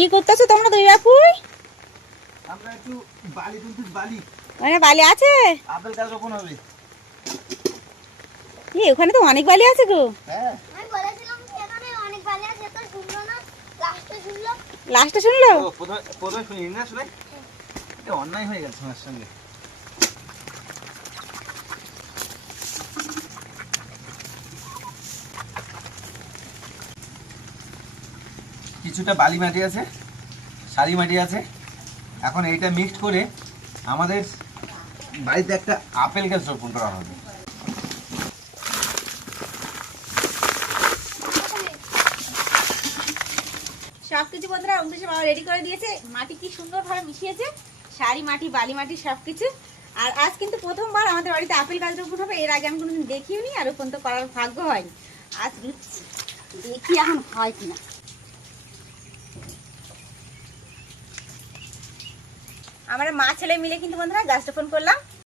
কি করতেছো তোমরা দুই বাপুই? আমরা একটু বালি তুলতে বালি। মানে বালি আছে? আপেল গাছ রোপণ হবে। ওখানে তো অনেক বালি আছে গো। হ্যাঁ আমি বলেছিলাম যে এখানে অনেক বালি আছে, তো শুনলো না, লাস্টে শুনলো। লাস্টে শুনলো? ও প্রথমে শুনি না শুনে এটা অন্যায় হয়ে গেছে আমার সঙ্গে। কিছুটা বালি মাটি আছে, সারি মাটি আছে, এখন এইটা মিক্সড করে আমাদের বাড়িতে একটা আপেল গাছ রোপণ করা হবে। সবকিছু বন্ধুরা অঙ্কুশ বাবা রেডি করে দিয়েছে। মাটি কি সুন্দর ভাবে মিশিয়েছে, সারি মাটি বালি মাটি সবকিছু। আর আজ কিন্তু প্রথমবার আমাদের বাড়িতে আপেল গাছ রোপণ হবে। এর আগে আমি কোনোদিন দেখিও নি, আর রোপণ তো করার ভাগ্য হয়নি। আজ দেখি এখন হয় কিনা। আমরা মা ছেলে মিলে কিন্তু বন্ধুরা গাছ রোপণ করলাম।